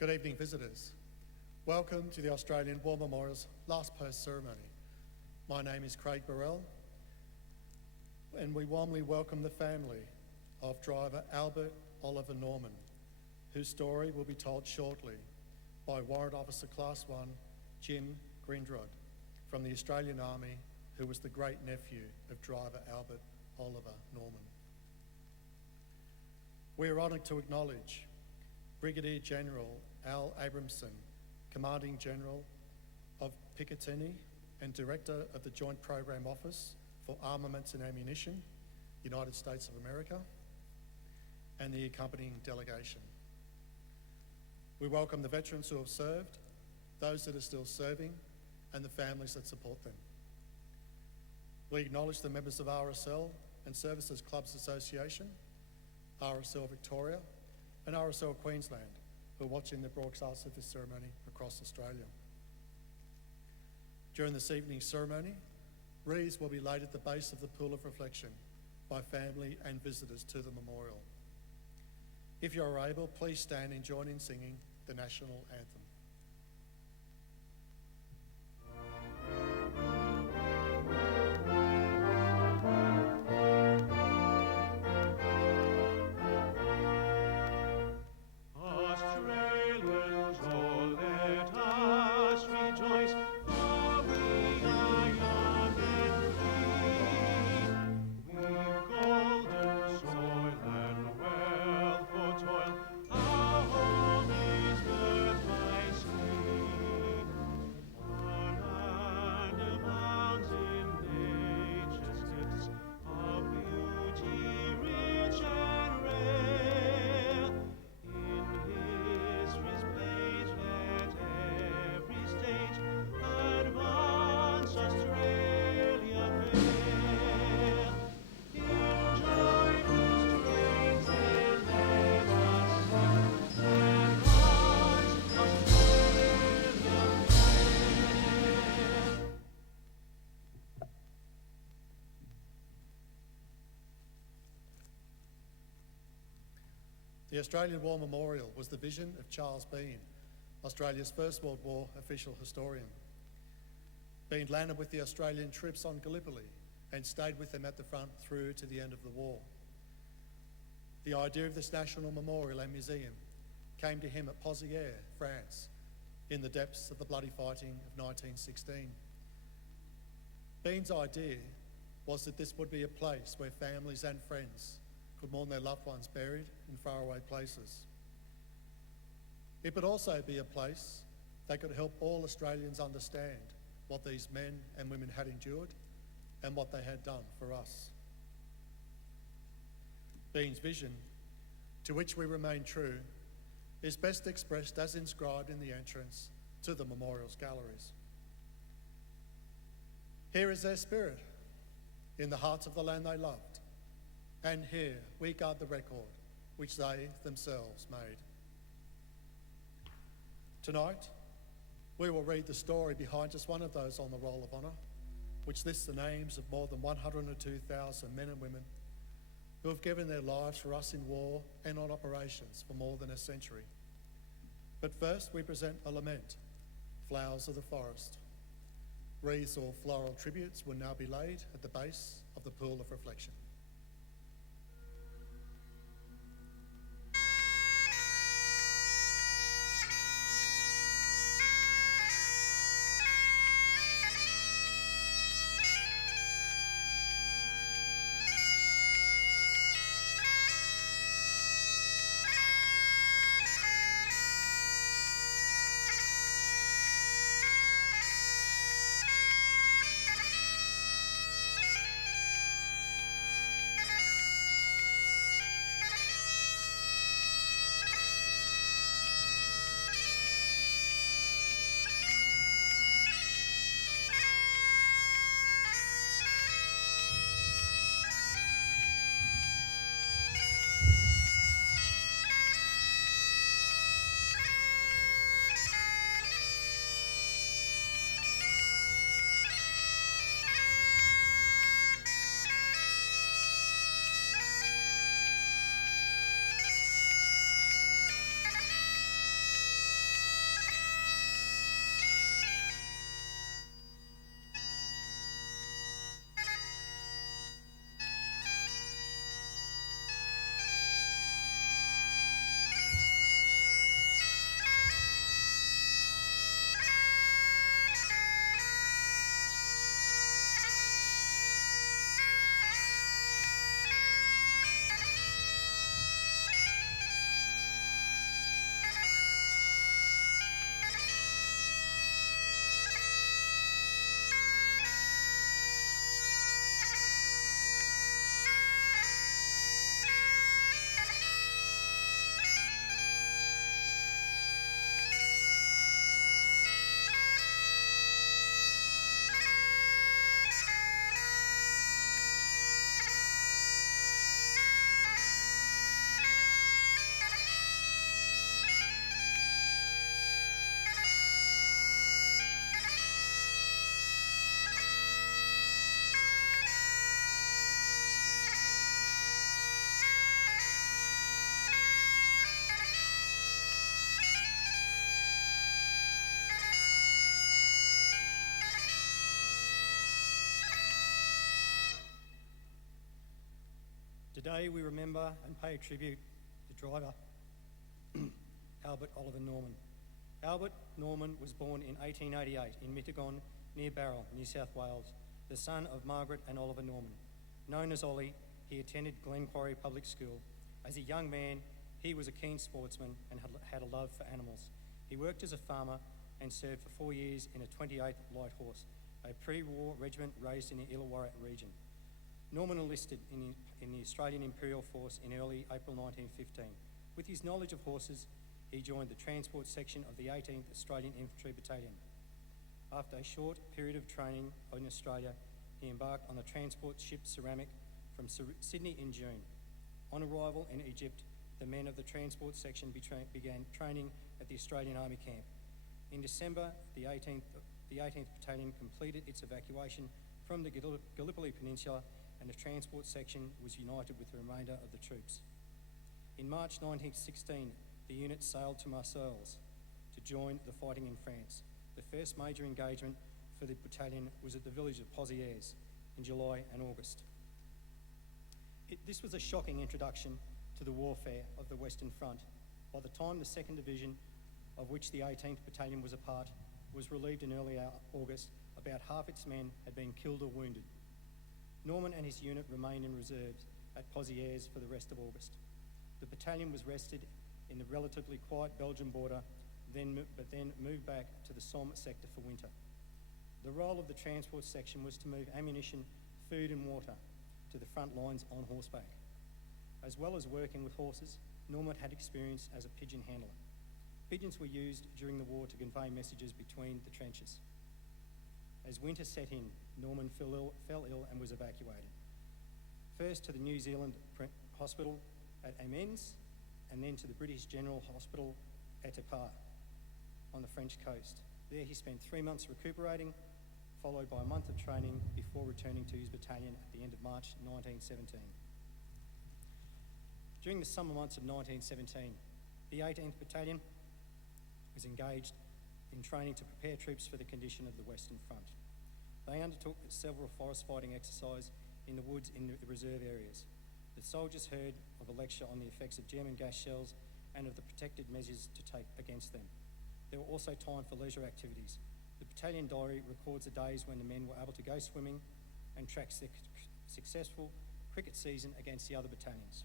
Good evening, visitors. Welcome to the Australian War Memorial's last post ceremony. My name is Craig Burrell, and we warmly welcome the family of driver Albert Oliver Norman, whose story will be told shortly by Warrant Officer Class 1 Jim Grindrod from the Australian Army, who was the great-nephew of driver Albert Oliver Norman. We are honoured to acknowledge Brigadier General Al Abramson, Commanding General of Picatinny and Director of the Joint Program Office for Armaments and Ammunition, United States of America, and the accompanying delegation. We welcome the veterans who have served, those that are still serving, and the families that support them. We acknowledge the members of RSL and Services Clubs Association, RSL Victoria, and RSL Queensland, who are watching the broadcast of this ceremony across Australia. During this evening's ceremony, wreaths will be laid at the base of the Pool of Reflection by family and visitors to the memorial. If you are able, please stand and join in singing the national anthem. The Australian War Memorial was the vision of Charles Bean, Australia's First World War official historian. Bean landed with the Australian troops on Gallipoli and stayed with them at the front through to the end of the war. The idea of this national memorial and museum came to him at Pozières, France, in the depths of the bloody fighting of 1916. Bean's idea was that this would be a place where families and friends could mourn their loved ones buried in faraway places. It would also be a place that could help all Australians understand what these men and women had endured and what they had done for us. Bean's vision, to which we remain true, is best expressed as inscribed in the entrance to the memorial's galleries. Here is their spirit, in the hearts of the land they loved, and here we guard the record which they themselves made. Tonight, we will read the story behind just one of those on the Roll of Honour, which lists the names of more than 102,000 men and women who have given their lives for us in war and on operations for more than a century. But first, we present a lament, Flowers of the Forest. Wreaths or floral tributes will now be laid at the base of the Pool of Reflection. Today we remember and pay tribute to driver Albert Oliver Norman. Albert Norman was born in 1888 in Mittagong, near Barrel, New South Wales, the son of Margaret and Oliver Norman. Known as Ollie, he attended Glen Quarry Public School. As a young man, he was a keen sportsman and had a love for animals. He worked as a farmer and served for 4 years in a 28th Light Horse, a pre-war regiment raised in the Illawarra region. Norman enlisted in the Australian Imperial Force in early April 1915. With his knowledge of horses, he joined the transport section of the 18th Australian Infantry Battalion. After a short period of training in Australia, he embarked on the transport ship Ceramic from Sydney in June. On arrival in Egypt, the men of the transport section began training at the Australian Army camp. In December, the 18th Battalion completed its evacuation from the Gallipoli Peninsula, and the transport section was united with the remainder of the troops. In March 1916, the unit sailed to Marseilles to join the fighting in France. The first major engagement for the battalion was at the village of Pozières in July and August. This was a shocking introduction to the warfare of the Western Front. By the time the 2nd Division, of which the 18th Battalion was a part, was relieved in early August, about half its men had been killed or wounded. Norman and his unit remained in reserves at Pozières for the rest of August. The battalion was rested in the relatively quiet Belgian border, but then moved back to the Somme sector for winter. The role of the transport section was to move ammunition, food and water to the front lines on horseback. As well as working with horses, Norman had experience as a pigeon handler. Pigeons were used during the war to convey messages between the trenches. As winter set in, Norman fell ill and was evacuated. First to the New Zealand hospital at Amiens, and then to the British General Hospital at Etaples on the French coast. There he spent 3 months recuperating, followed by a month of training before returning to his battalion at the end of March 1917. During the summer months of 1917, the 18th Battalion was engaged in training to prepare troops for the condition of the Western Front. They undertook several forest fighting exercises in the woods in the reserve areas. The soldiers heard of a lecture on the effects of German gas shells and of the protective measures to take against them. There were also time for leisure activities. The battalion diary records the days when the men were able to go swimming and track successful cricket season against the other battalions.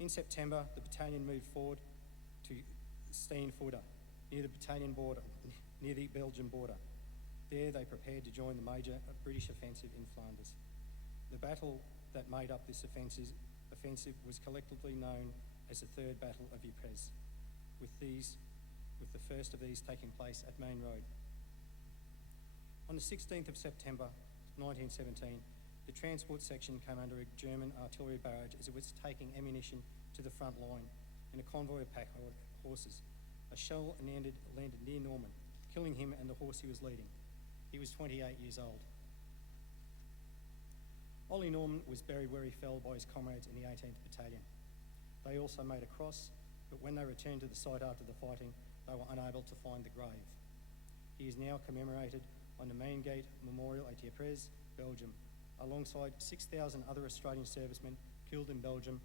In September, the battalion moved forward to Steenvoorde, near the Belgian border. There they prepared to join the major British offensive in Flanders. The battle that made up this offensive was collectively known as the Third Battle of Ypres, with the first of these taking place at Main Road. On the 16th of September 1917, the transport section came under a German artillery barrage as it was taking ammunition to the front line in a convoy of pack horses. A shell landed near Norman, killing him and the horse he was leading. He was 28 years old. Ollie Norman was buried where he fell by his comrades in the 18th Battalion. They also made a cross, but when they returned to the site after the fighting, they were unable to find the grave. He is now commemorated on the Main Gate Memorial at Ypres, Belgium, alongside 6,000 other Australian servicemen killed in Belgium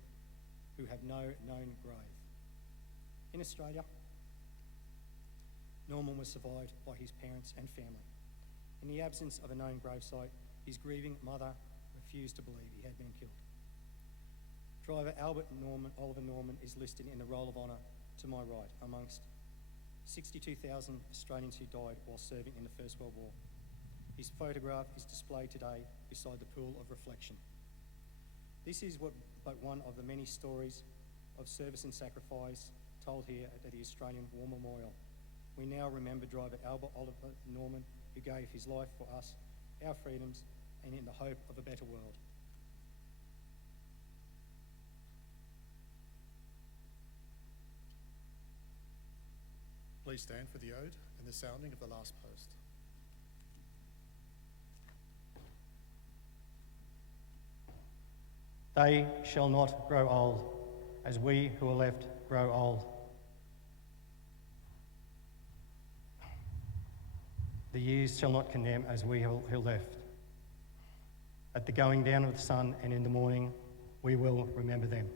who have no known grave. In Australia, Norman was survived by his parents and family. In the absence of a known gravesite, his grieving mother refused to believe he had been killed. Driver Oliver Norman is listed in the Roll of Honour to my right amongst 62,000 Australians who died while serving in the First World War. His photograph is displayed today beside the pool of reflection. This is but one of the many stories of service and sacrifice told here at the Australian War Memorial. We now remember driver Albert Oliver Norman, who gave his life for us, our freedoms, and in the hope of a better world. Please stand for the ode and the sounding of the last post. They shall not grow old, as we who are left grow old. The years shall not condemn as we who are left. At the going down of the sun and in the morning, We will remember them.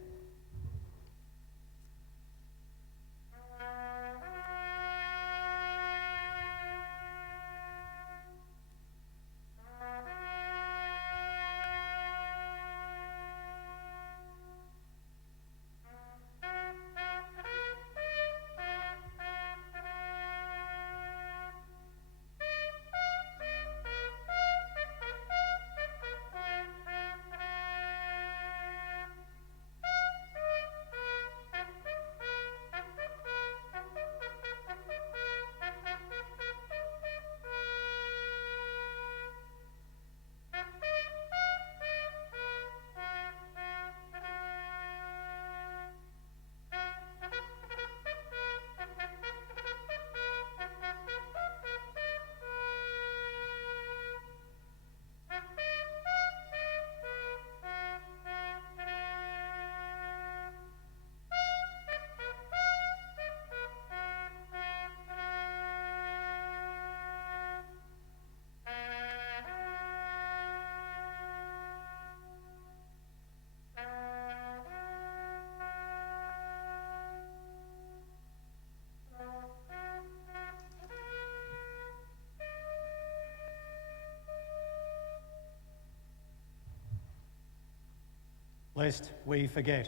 Lest we forget.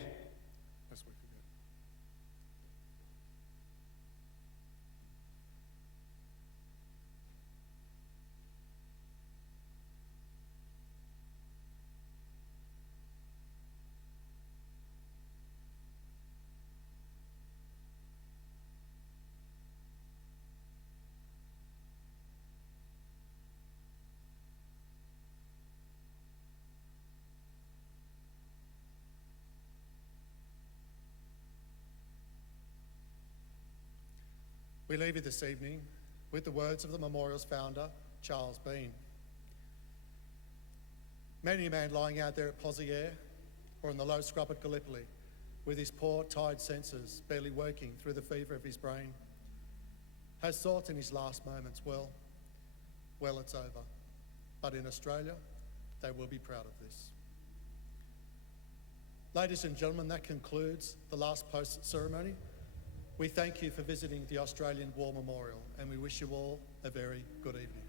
Lest we forget. We leave you this evening with the words of the memorial's founder, Charles Bean. Many a man lying out there at Pozieres or in the low scrub at Gallipoli, with his poor, tired senses barely working through the fever of his brain, has thought in his last moments, well, it's over. But in Australia, they will be proud of this. Ladies and gentlemen, that concludes the last post ceremony. We thank you for visiting the Australian War Memorial, and we wish you all a very good evening.